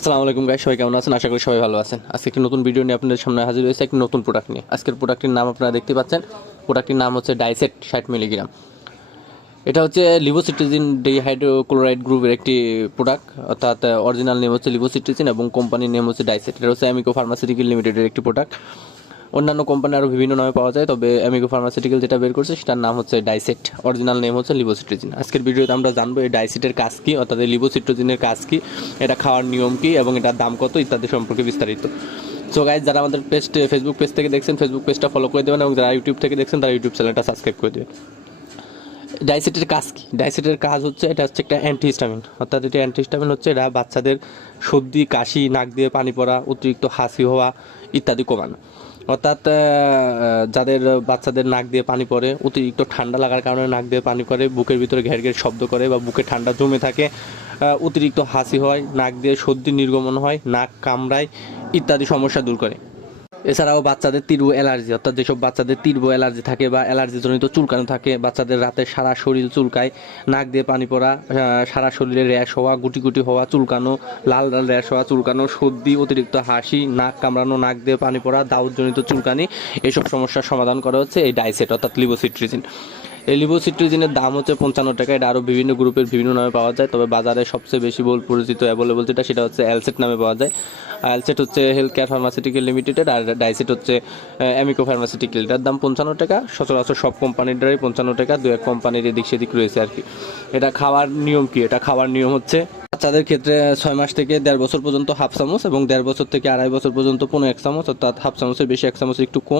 আসসালামু আলাইকুম গাইস, সবাই কেমন আছেন? আশা করি সবাই ভালো আছেন। আজকে একটি নতুন ভিডিও নিয়ে আপনাদের সামনে হাজির হয়েছে, একটি নতুন প্রোডাক্ট নিয়ে। আজকের প্রোডাক্টটির নাম আপনারা দেখতে পাচ্ছেন। প্রোডাক্টটির নাম হচ্ছে ডাইসেট 60 মিলিগ্রাম। এটা হচ্ছে লিভোসিট্রিজিন ডিহাইড্রোক্লোরাইড গ্রুপের একটি প্রোডাক্ট, অর্থাৎ অরিজিনাল নেম হচ্ছে লিভোসিট্রিজিন এবং কোম্পানির নেম হচ্ছে ডাইসেট। এটা হচ্ছে অ্যামিকো ফার্মাসিউটিক্যাল লিমিটেডের একটি প্রোডাক্ট। অন্যান্য কোম্পানি আরও বিভিন্ন নামে পাওয়া যায়, তবে অ্যামিকো ফার্মাসিউটিক্যাল যেটা বের করছে সেটার নাম হচ্ছে ডাইসেট, অরিজিনাল নেম হচ্ছে লিভোসিট্রিজিন। আজকের ভিডিওতে আমরা জানবো এই ডাইসেটের কাজ কী, অর্থাৎ এই লিভোসিট্রিজিনের কাজ কী, এটা খাওয়ার নিয়ম কী এবং এটার দাম কত ইত্যাদি সম্পর্কে বিস্তারিত। সো গাইজ, যারা আমাদের ফেসবুক পেজ থেকে দেখছেন ফেসবুক পেজটা ফলো করে দেবেন, এবং যারা ইউটিউব থেকে দেখছেন তারা ইউটিউব চ্যানেলটা সাবস্ক্রাইব করে দেবেন। ডাইসেটের কাজ কী? ডাইসেটের কাজ হচ্ছে, এটা হচ্ছে একটা অ্যান্টিহিস্টামিন, অর্থাৎ এটা অ্যান্টিহিস্টামিন হচ্ছে এটা বাচ্চাদের সর্দি, কাশি, নাক দিয়ে পানি পড়া, অতিরিক্ত হাসি হওয়া ইত্যাদি কমানো। অর্থাৎ যাদের বাচ্চাদের নাক দিয়ে পানি পড়ে, অতিরিক্ত ঠান্ডা লাগার কারণে নাক দিয়ে পানি পড়ে, বুকের ভিতরে ঘের ঘের শব্দ করে বা বুকে ঠান্ডা জমে থাকে, অতিরিক্ত হাসি হয়, নাক দিয়ে সর্দি নির্গমন হয়, নাক কামড়ায় ইত্যাদি সমস্যা দূর করে। এছাড়াও বাচ্চাদের তীব্র অ্যালার্জি, অর্থাৎ যেসব বাচ্চাদের তীব্র অ্যালার্জি থাকে বা অ্যালার্জিজনিত চুলকানো থাকে, বাচ্চাদের রাতে সারা শরীর চুলকায়, নাক দিয়ে পানি পড়া, সারা শরীরে র্যাশ হওয়া, গুটি গুটি হওয়া, চুলকানো, লাল লাল র্যাশ হওয়া, চুলকানো, সর্দি, অতিরিক্ত হাসি, নাক কামড়ানো, নাক দিয়ে পানি পড়া, দাউদজনিত চুলকানি, এইসব সমস্যার সমাধান করা হচ্ছে এই ডাইসেট অর্থাৎ লিভোসিট্রিজিন। এই লিভোসিট্রিজিনের দাম হচ্ছে 55 টাকা। এটা আরও বিভিন্ন গ্রুপের বিভিন্ন নামে পাওয়া যায়, তবে বাজারে সবচেয়ে বেশি পরিচিত অ্যাভেলেবল যেটা সেটা হচ্ছে এলসেট নামে পাওয়া যায়। এলসেট হচ্ছে হেলথ কেয়ার ফার্মাসিউটিক্যাল লিমিটেডের, আর ডাইসেট হচ্ছে অ্যামিকো ফার্মাসিউটিক্যাল। এটার দাম 55 টাকা। সচরাচর সব কোম্পানির দ্বারাই 55 টাকা, দু এক কোম্পানির এদিক সেদিক রয়েছে আর কি। এটা খাওয়ার নিয়ম কি? এটা খাওয়ার নিয়ম হচ্ছে বাচ্চাদের ক্ষেত্রে 6 মাস থেকে 1.5 বছর পর্যন্ত হাফ চামচ, এবং 1.5 বছর থেকে 2.5 বছর পর্যন্ত 15 এক চামচ, অর্থাৎ হাফ চামচের বেশি 1 চামচ একটু কম।